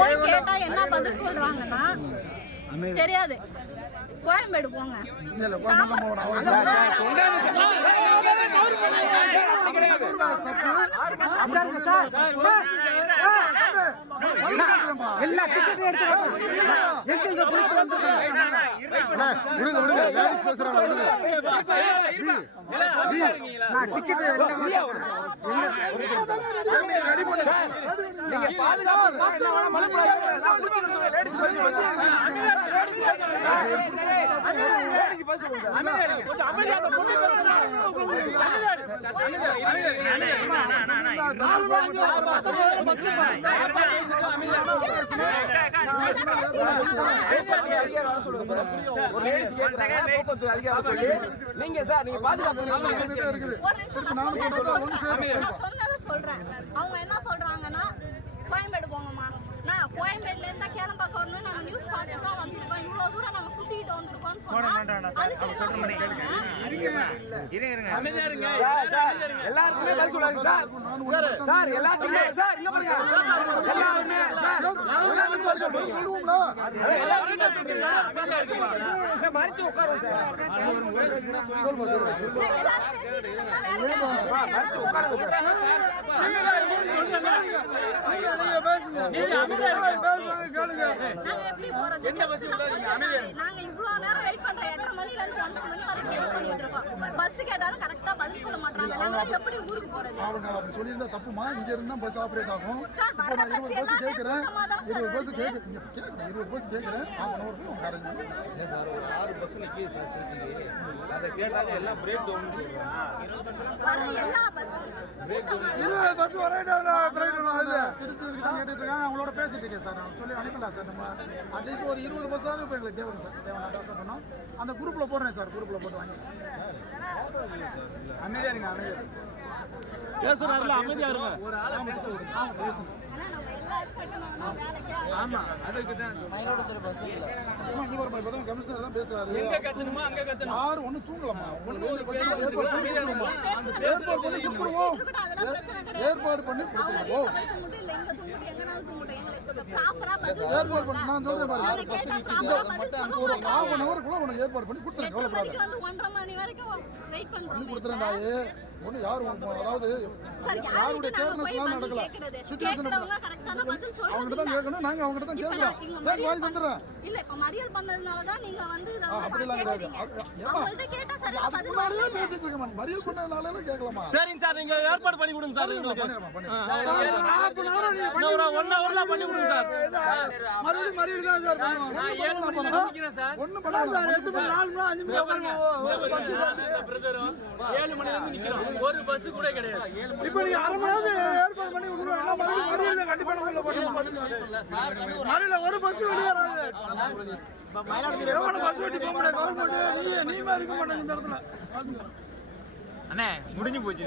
போய் கேட்டா என்ன பதில் சொல்றாங்கன்னா தெரியாது. கோயம்பேடு போங்க. நீங்க சார் நீங்க பாதுகாப்பு சொல்றேன். அவங்க என்ன சொல்றாங்கன்னா கோயம்பேடு போங்கம்மா. நான் கோயம்பேடுல இருந்தா கேளம்பாக்கம் வரணும். நாங்க நியூஸ் பார்த்துட்டு தான் வந்திருக்கோம். இவ்வளவு தூரம் நாங்க சுத்திக்கிட்டு வந்திருக்கோம்னு சொன்னா அதுக்கு என்ன சொல்றாங்க? எல்லாருக்குமே பதில் சொல்லுங்க சார். சார் எல்லாத்துக்குமே சார் இங்க பாருங்க. எல்லாருமே சார் எல்லாத்துக்கும் பதில் சொல்லுங்க. சார் மறிச்சு உட்காருங்க சார். மறிச்சு உட்காருங்க சார். நாங்க எப்படி போறது? நாங்க இவ்வளவு நேரம் வெயிட் பண்றோம். 8:30 மணில இருந்து 9 மணி வரைக்கும் வெயிட் பண்ணிட்டு இருக்கோம். பஸ் கேட்டாலும் கரெக்டா பதில் சொல்ல மாட்டாங்க. நாங்க எப்படி ஊருக்கு போறது? அவங்க அப்படி சொல்லியிருந்தா தப்புமா? இங்க இருந்தா பஸ் ஆபரேட் ஆகும். சார் இப்போ நான் 20 பஸ் கேட்கிறேன். 20 பஸ் கேட்கிறேன். 20 பஸ் கேட்கிறேன். அவனுக்கு உட்காருங்க. சார் ஒரு 6 பஸ் நிக்குது சார் திருச்சிக்கு. அதை கேட்டாங்க எல்லாம் பிரேக் டவுன் எல்லா பஸ் 20 பஸ் ஒரே டைம்ல பிரேக் டவுன் ஆகுது. திருச்சிக்கு கேட்டுட்டு இருக்காங்க. அவங்களோட பேசிட்டு இருக்கேன் சார். நான் சொல்லி அனுப்பலாம் சார். நம்ம அட்லீஸ்ட் ஒரு 20 பஸ்ஸாவது இப்போ எங்களுக்கு தேவை சார். தேவையான பண்ணோம். அந்த குரூப்ல போடுறேன் சார். குரூப்ல போட்டு வாங்க. அமைதியா இருங்க. அமைதியா பேசுறாருல அமைதியா இருங்க. ஒரு ஆளா பேசுங்க. ஆமா அதுக்கு தான் மயிலாடுதுறை பஸ் இல்ல. இங்க வர மாதிரி கமிஷனர் தான் பேசுறாரு. எங்க கட்டணுமா அங்க கட்டணும். யாரும் ஒண்ணு தூங்கலாமா? ஏற்பாடு பண்ணி கொடுத்துருவோம். ஏற்பாடு பண்ணி கொடுத்துருவோம். ஏற்பாடு பண்ணி நான் சொல்றேன் பாருங்க. ஒரு 1/2 ஹவருக்குள்ள உனக்கு ஏற்பாடு பண்ணி கொடுத்துருங்க. கொடுத்துறேன். ஒண்ணு யாரும் அதாவது யாருடைய கேர்லெஸ்லாம் நடக்கல. சிச்சுவேஷன் அவங்ககிட்ட தான் கேட்கணும். நாங்க அவங்ககிட்ட தான் கேட்கிறோம். நான் வாங்கி தந்துடுறேன். இல்ல இப்ப மறியல் பண்ணதுனால தான் நீங்க வந்து அப்படிலாம் கிடையாது. அவங்கள்ட்ட கேட்டா சரி அதுக்கு முன்னாடியே பேசிட்டு இருக்க மாட்டேன். மறியல் பண்ணதுனால எல்லாம் கேட்கலாமா? சரிங்க சார் நீங்க ஏற்பாடு பண்ணி கொடுங்க சார். எங்களுக்கு ஒரு 1 ஹவர்ல பண்ணி கொடுங்க சார். மறுபடியும் தான் சார் பண்ணுவோம். நான் 7 மணில நிக்கிறேன் சார். ஒண்ணு பண்ணலாம் சார். 8 மணி 4 மணி 5 மணி பிரதரும் 7 மணில இருந்து நிக்கிறோம். ஒரு பஸ் கூட கிடையாது. இப்போ நீங்க 1/2 மணி நேரம் ஏற்பாடு பண்ணி விடுறோம். மறுபடியும் கண்டிப்பா நம்ம பண்ணுவோம். மறுபடியும் ஒரு பஸ் வெளிய வராது. மயிலாடுதுறை பஸ் வெட்டி போக முடியாது. கவர்மெண்ட் நீ மாதிரி இருக்க மாட்டாங்க இந்த இடத்துல. அண்ணே முடிஞ்சு போச்சு.